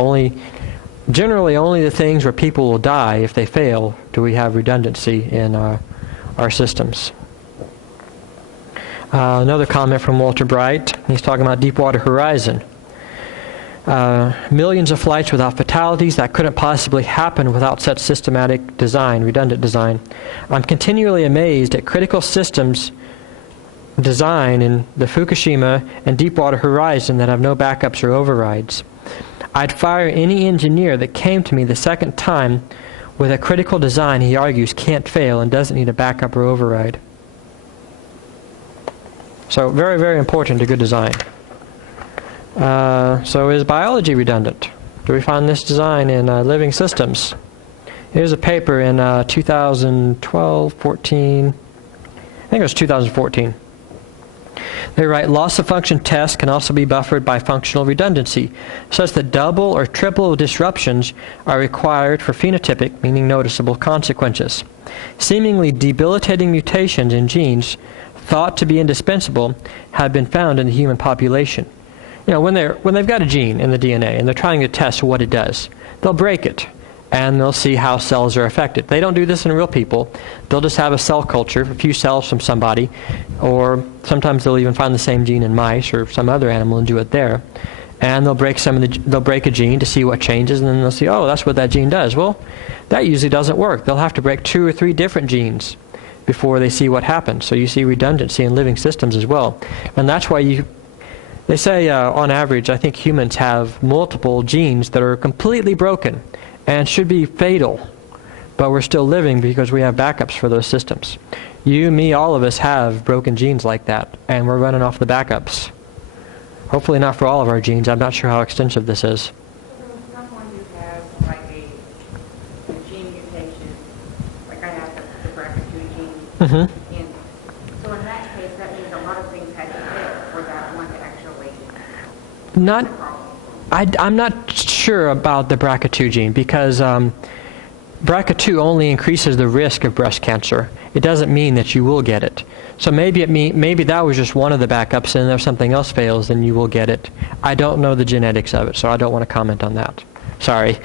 Generally only the things where people will die if they fail do we have redundancy in our systems. Another comment from Walter Bright. He's talking about Deepwater Horizon. Millions of flights without fatalities. That couldn't possibly happen without such systematic design, redundant design. I'm continually amazed at critical systems design in the Fukushima and Deepwater Horizon that have no backups or overrides. I'd fire any engineer that came to me the second time with a critical design he argues can't fail and doesn't need a backup or override. So very, very important to good design. So is biology redundant? Do we find this design in living systems? Here's a paper in 2012, 14, I think it was 2014. They write, loss of function tests can also be buffered by functional redundancy, such that double or triple disruptions are required for phenotypic, meaning noticeable, consequences. Seemingly debilitating mutations in genes thought to be indispensable have been found in the human population. When they've got a gene in the DNA and they're trying to test what it does, they'll break it and they'll see how cells are affected. They don't do this in real people. They'll just have a cell culture, a few cells from somebody, or sometimes they'll even find the same gene in mice or some other animal and do it there. And they'll break a gene to see what changes, and then they'll see, oh, that's what that gene does. Well, that usually doesn't work. They'll have to break 2 or 3 different genes before they see what happens. So you see redundancy in living systems as well. And that's why they say on average, I think humans have multiple genes that are completely broken and should be fatal, but we're still living because we have backups for those systems. You, me, all of us have broken genes like that, and we're running off the backups. Hopefully not for all of our genes. I'm not sure how extensive this is. So someone who has like a gene mutation, like I have the BRCA2 gene, and so in that case, that means a lot of things had to fail for that one to actually. I'm not sure about the BRCA2 gene because BRCA2 only increases the risk of breast cancer. It doesn't mean that you will get it. So maybe that was just one of the backups, and if something else fails, then you will get it. I don't know the genetics of it, so I don't want to comment on that. Sorry.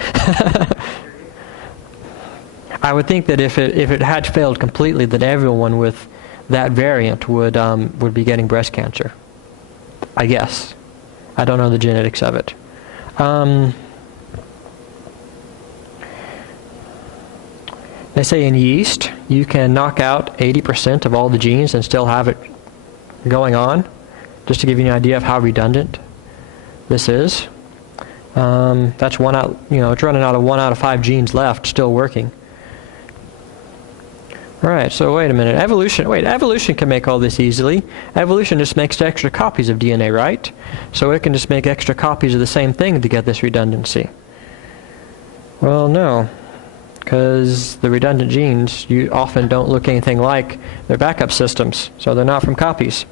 I would think that if it had failed completely, that everyone with that variant would be getting breast cancer. I guess. I don't know the genetics of it. They say in yeast, you can knock out 80% of all the genes and still have it going on, just to give you an idea of how redundant this is. That's one out, it's running out of 1 out of 5 genes left, still working. All right, so wait a minute. Evolution can make all this easily. Evolution just makes extra copies of DNA, right? So it can just make extra copies of the same thing to get this redundancy. Well, no, because the redundant genes often don't look anything like their backup systems, so they're not from copies.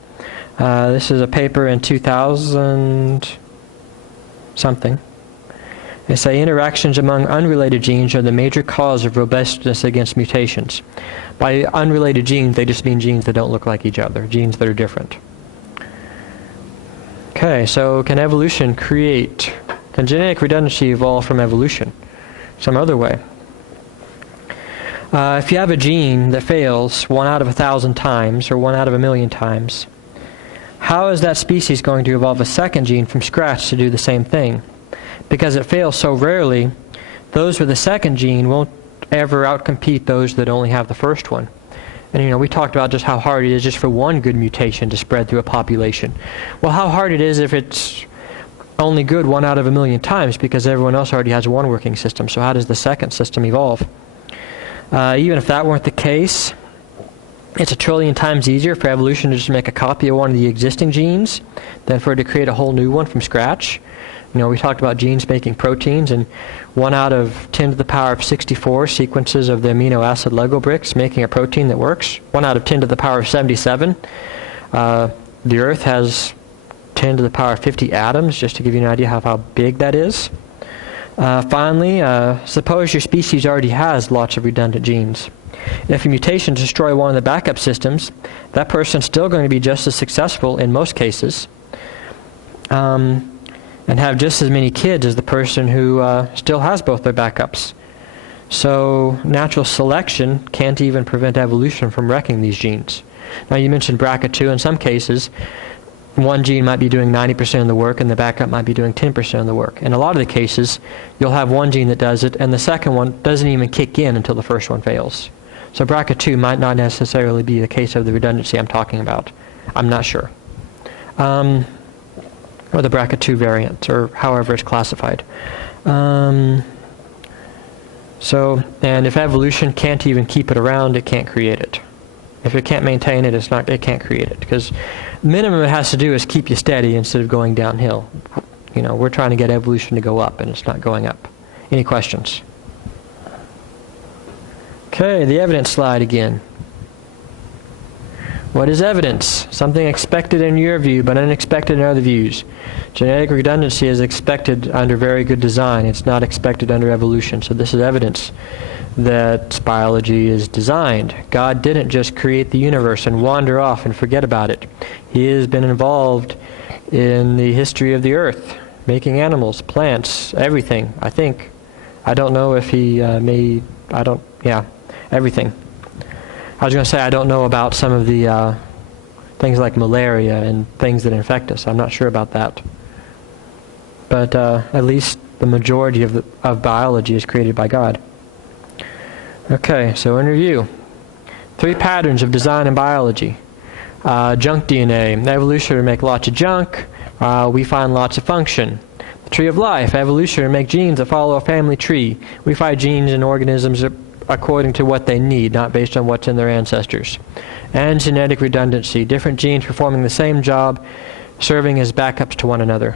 This is a paper in 2000-something. They say interactions among unrelated genes are the major cause of robustness against mutations. By unrelated genes, they just mean genes that don't look like each other, genes that are different. Okay, so can genetic redundancy evolve from evolution? Some other way. If you have a gene that fails 1 out of 1,000 times or 1 out of 1,000,000 times, how is that species going to evolve a second gene from scratch to do the same thing? Because it fails so rarely, those with the second gene won't ever outcompete those that only have the first one. And we talked about just how hard it is just for one good mutation to spread through a population. Well, how hard it is if it's only good 1 out of 1,000,000 times, because everyone else already has one working system. So how does the second system evolve? Even if that weren't the case, it's 1,000,000,000,000 times easier for evolution to just make a copy of one of the existing genes than for it to create a whole new one from scratch. We talked about genes making proteins, and 1 out of 10 to the power of 64 sequences of the amino acid Lego bricks making a protein that works. 1 out of 10 to the power of 77. The Earth has 10 to the power of 50 atoms, just to give you an idea of how big that is. Finally, suppose your species already has lots of redundant genes. If a mutation destroys one of the backup systems, that person's still going to be just as successful in most cases, and have just as many kids as the person who still has both their backups. So natural selection can't even prevent evolution from wrecking these genes. Now, you mentioned BRCA2. In some cases, one gene might be doing 90% of the work and the backup might be doing 10% of the work. In a lot of the cases, you'll have one gene that does it and the second one doesn't even kick in until the first one fails. So BRCA2 might not necessarily be the case of the redundancy I'm talking about. I'm not sure. Or the BRCA2 variant, or however it's classified. And if evolution can't even keep it around, it can't create it. If it can't maintain it, it can't create it. Because the minimum it has to do is keep you steady instead of going downhill. We're trying to get evolution to go up, and it's not going up. Any questions? Okay, the evidence slide again. What is evidence? Something expected in your view, but unexpected in other views. Genetic redundancy is expected under very good design. It's not expected under evolution. So this is evidence that biology is designed. God didn't just create the universe and wander off and forget about it. He has been involved in the history of the earth, making animals, plants, everything, I think. I don't know if he everything. I was going to say I don't know about some of the things like malaria and things that infect us. I'm not sure about that. But at least the majority of biology is created by God. Okay, so in review. 3 patterns of design in biology. Junk DNA. Evolution would make lots of junk. We find lots of function. The tree of life. Evolution would make genes that follow a family tree. We find genes in organisms according to what they need, not based on what's in their ancestors. And genetic redundancy. Different genes performing the same job, serving as backups to one another.